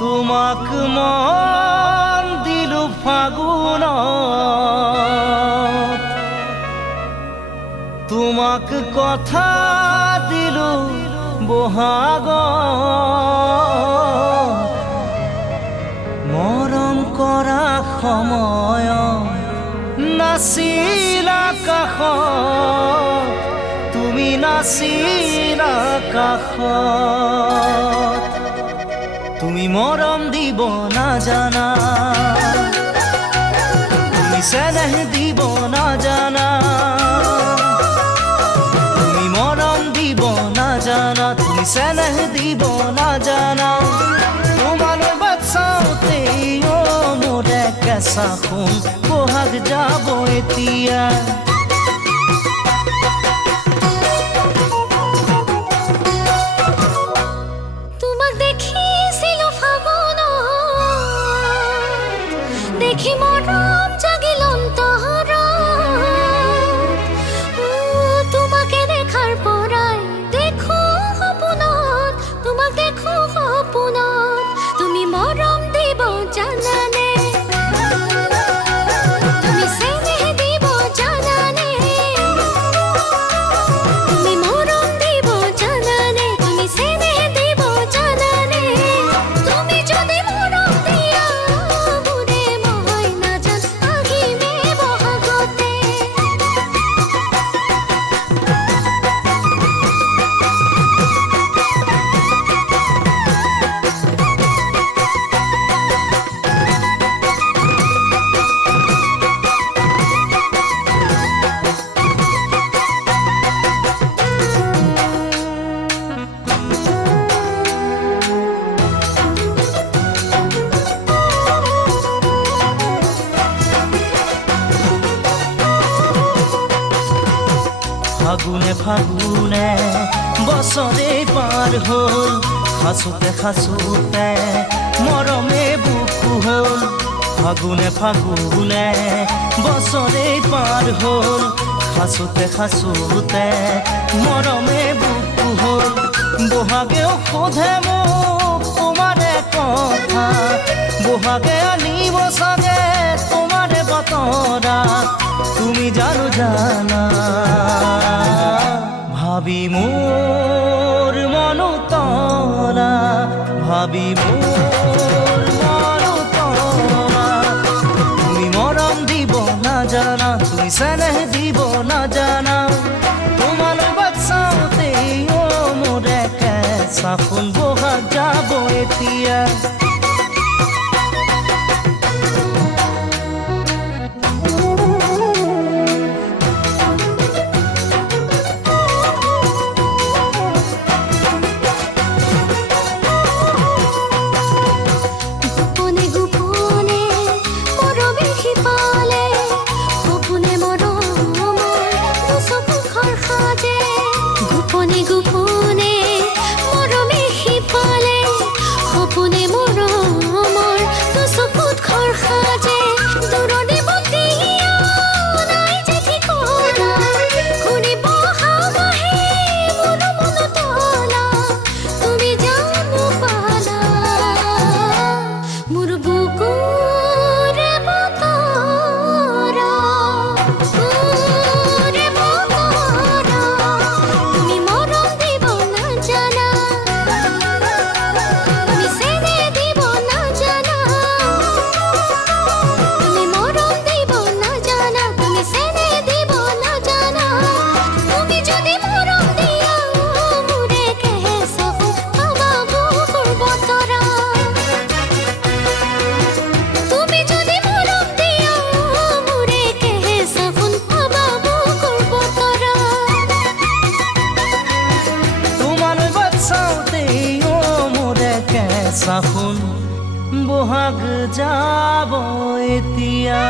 তোমাক মন দিলো ফাগুনত, তোমাক কথা দিলো বহাগত। মৰম কৰা সময়ত নাছিলা কাষত, তুমি নাছিলা কাষত। তুমি মৰম দিব নাজানা, তুমি চেনেহ দিব নাজানা, তুমি মৰম দিব নাজানা, তুমি চেনেহ দিব নাজানা। তোমালৈ বাচ্চাওতে মোৰে কেঁচা সোণ বহাগ যাব এতিয়া। দেখি মৰম জাগিল অন্তৰত, তোমাকে দেখাৰ পৰাই দেখো সপোনত, তোমাক দেখো সপোনত। তুমি মৰম দিব জানানে, তুমি চেনেহ দিব জানানে, তুমি মৰম দিব জানানে, তুমি চেনেহ দিব জানানে। তুমি যদি মৰম দিয়া ফাগুনে ফাগুনে বছৰে পাৰ হ'ল, সাঁচোতে সাঁচোতে মৰমে বুকু হ'ল। ফাগুনে ফাগুনে বছৰে পাৰ হ'ল, সাঁচোতে সাঁচোতে মৰমে বুকু হ'ল। বহাগেও সোধে মোক তোমাৰে কথা, বহাগে আনিব চাগে তোমাৰে বতৰা। তুমি জানো জানা ভাবি মোৰ মনো তৰা, ভাবি মোৰ মনো তৰা। তুমি মৰম দিব নাজানা, তুমি চেনেহ দিব নাজানা। তোমালৈ বাচ্চাওতে মোৰে কেঁচা সোণ বহাগ যাব এতিয়া। কেঁচা সোণ বহাগ যাব এতিয়া।